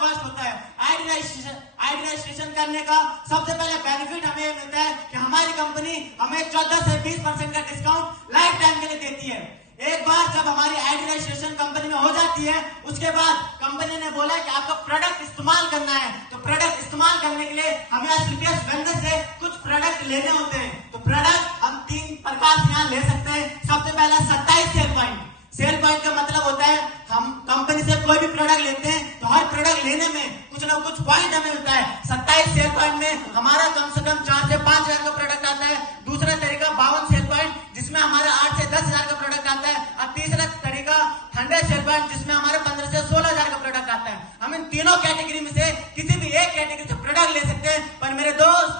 Cost होता है। ID registration करने का सबसे पहले बेनिफिट हमें ये मिलता है कि हमारी कंपनी हमें 14 से 20% का डिस्काउंट लाइफ टाइम के लिए देती है। एक बार जब हमारी आईडी रजिस्ट्रेशन कंपनी में हो जाती है, उसके बाद कंपनी ने बोला कि आपको प्रोडक्ट इस्तेमाल करना है, तो प्रोडक्ट इस्तेमाल करने के लिए हमें एसलीपीएस वेंडर से कुछ प्रोडक्ट लेने होते हैं। तो प्रोडक्ट हम 3 प्रकार से यहाँ ले सकते हैं। सबसे पहला 27 सेल पॉइंट। सेल पॉइंट का मतलब होता है हम कंपनी से कोई भी प्रोडक्ट लेते हैं तो हर प्रोडक्ट लेने में कुछ ना कुछ पॉइंट हमें मिलता है। 27 सेल पॉइंट में हमारा कम से कम 4 से 5 हजार का प्रोडक्ट आता है। दूसरा तरीका 52 सेल पॉइंट, जिसमें हमारा 8 से 10 हजार का प्रोडक्ट आता है। और तीसरा तरीका 100 सेल पॉइंट, जिसमें हमारे 15 से 16 हजार का प्रोडक्ट आता है। हम इन तीनों कैटेगरी में से किसी भी एक कैटेगरी से प्रोडक्ट ले सकते हैं। पर मेरे दोस्त,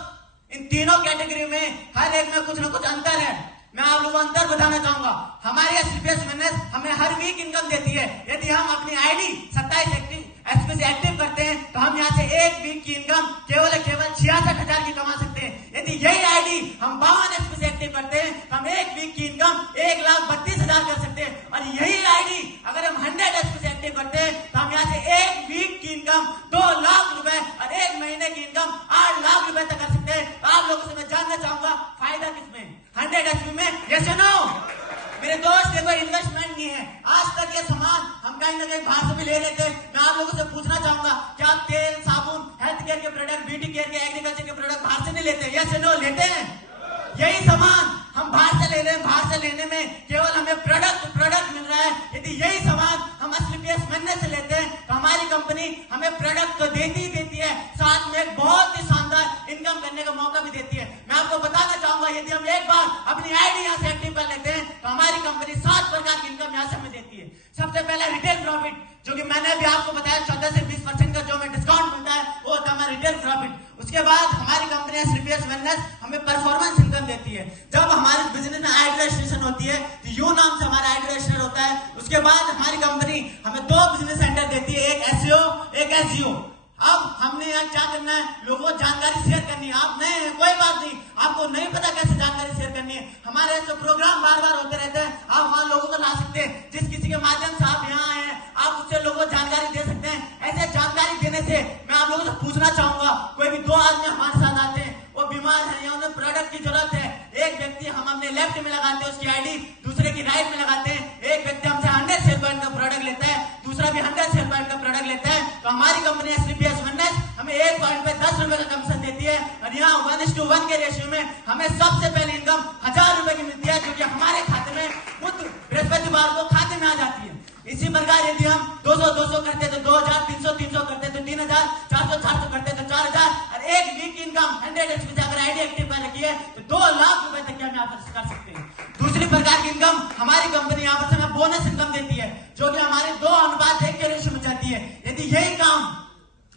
इन तीनों कैटेगरी में हर एक में कुछ ना कुछ अंतर है। मैं आप लोगों को अंतर बताना चाहूंगा। हमारी एसलीपीएस वेलनेस हमें हर वीक इनकम देती है। यदि हम अपनी आईडी 27 एक्टिव करते हैं तो हम यहाँ से एक वीक की इनकम केवल 66,000 की कमा सकते हैं। यदि यही आईडी हम 52 एक्टिव करते हैं तो हम एक वीक की इनकम 1,32,000 कर सकते हैं। और यही आईडी अगर हम 100 एक्टिव करते हैं तो हम यहाँ से एक वीक की इनकम 2 लाख रुपए और एक महीने की इनकम 8 लाख रुपए तक कर सकते हैं। तो आप लोगों से मैं जानना चाहूंगा, फायदा किसमें? 100 एचपी में, यस या नो? मेरे दोस्त, ये कोई इन्वेस्टमेंट नहीं है। आज तक ये सामान हम कहीं ना कहीं बाहर से भी ले लेते हैं। मैं आप लोगों से पूछना चाहूंगा, क्या आप तेल, साबुन, हेल्थ केयर के प्रोडक्ट, ब्यूटी केयर के, एग्रीकल्चर के प्रोडक्ट बाहर से नहीं लेते? यस या नो? लेते हैं। यही सामान हम बाहर से ले रहे हैं। बाहर से लेने में केवल हमें प्रोडक्ट मिल रहा है। यदि यही सामान हम एसलीपीएस वेलनेस से लेते हैं तो हमारी कंपनी हमें प्रोडक्ट तो देती ही देती है, साथ में एक बहुत ही शानदार इनकम करने का मौका भी देती है। मैं आपको बताना चाहूंगा, यदि हम एक बार अपनी आईडी यहाँ से एक्टिव कर लेते हैं तो हमारी कंपनी 7 प्रकार की इनकम यहाँ से हमें देती है। सबसे पहला रिटेल प्रॉफिट, जो कि मैंने भी आपको बताया 14 से 20% का जो हमें डिस्काउंट मिलता है, वो होता है हमारा रिटेल प्रॉफिट। उसके बाद हमारी कंपनी एसलीपीएस वेलनेस हमें परफॉर्मेंस इनकम देती है। जब हमारे बिजनेस में आईडी रजिस्ट्रेशन होती है तो यू नाम से हमारा आईडी रजिस्टर होता है। उसके बाद हमारी कंपनी हमें 2 बिजनेस सेंटर देती है, एक एसईओ, एक एसईओ। अब हमने यहाँ क्या करना है, लोगों को जानकारी शेयर करनी है। आप नए हैं, कोई बात नहीं, आपको नहीं पता कैसे जानकारी शेयर करनी है। हमारे ऐसे प्रोग्राम बार बार होते रहते हैं, आप वहां लोगों को ला सकते हैं। जिस किसी के माध्यम से आप यहाँ आए हैं, आप उससे लोगों को जानकारी दे सकते हैं। ऐसे जानकारी देने से मैं आप लोगों से पूछना चाहूंगा, कोई भी 2 आदमी हमारे साथ आते हैं, वो बीमार है या उन्हें प्रोडक्ट की जरूरत है। एक व्यक्ति हम अपने लेफ्ट में लगाते हैं उसकी आईडी, दूसरे की राइट में लगाते हैं। एक व्यक्ति हमसे 100 सेल पॉइंट का प्रोडक्ट लेता है, दूसरा भी 100 सेल पॉइंट का प्रोडक्ट लेता है। तो हमारी कंपनी एसलीपीएस वेलनेस हमें 1 पॉइंट पे 10 रुपए का कमीशन देती है। और यहाँ 1:1 के रेशियो में हमें सबसे पहले इनकम 1000 रुपए की मिलती है, जो कि हमारे खाते में बृहस्पतिवार को खाते में आ जाती है। इसी प्रकार यदि हम 200 करते तो 2000, 300 करते तो 3000, 400 करते तो 4000, और एक वीक इनकम 100 एचपी से अगर आईडी एक्टिव कर रखी है तो 2 लाख रुपए तक की हम यहाँ पर कर सकते हैं। दूसरी प्रकार की इनकम हमारी कंपनी यहाँ पर हमें बोनस इनकम देती है, जो कि हमारे 2:1 के रेशियो में जाती है। यदि यही काम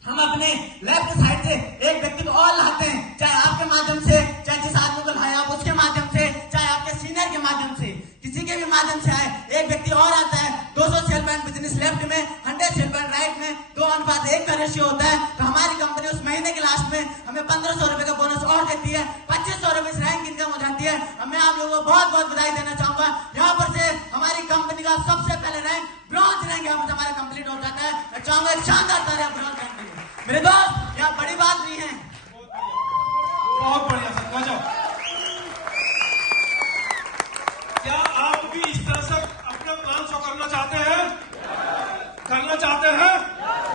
हम अपने लेफ्ट साइड से एक व्यक्ति को और लाते हैं, चाहे आपके माध्यम से, चाहे जिस आदमी को लाए आप उसके माध्यम से, चाहे आपके सीनियर के माध्यम से, किसी के भी माध्यम से आए, एक व्यक्ति और आता है, 200 सेल पॉइंट बिजनेस लेफ्ट में, 100 सेल पॉइंट राइट में, 2:1 का रेशियो होता है। तो हमारी कंपनी उस महीने के लास्ट में हमें 1500 रुपए का बोनस और देती है, 2500 रुपए रैंक इनकम हो जाती है। मैं आप लोगों को बहुत बहुत बधाई देना चाहूंगा। यहाँ पर से हमारी कंपनी का सबसे पहले रैंक ब्रॉन्ज रैंक यहाँ पर हमारा कंप्लीट हो जाता है। मैं चाहूंगा एक शानदार तारीफ ब्रॉन्ज रैंक के लिए। मेरे दोस्त, यहाँ बड़ी बात नहीं है। बहुत बढ़िया सर, गजब। क्या आप भी इस तरह से अपना प्लान शो करना चाहते हैं?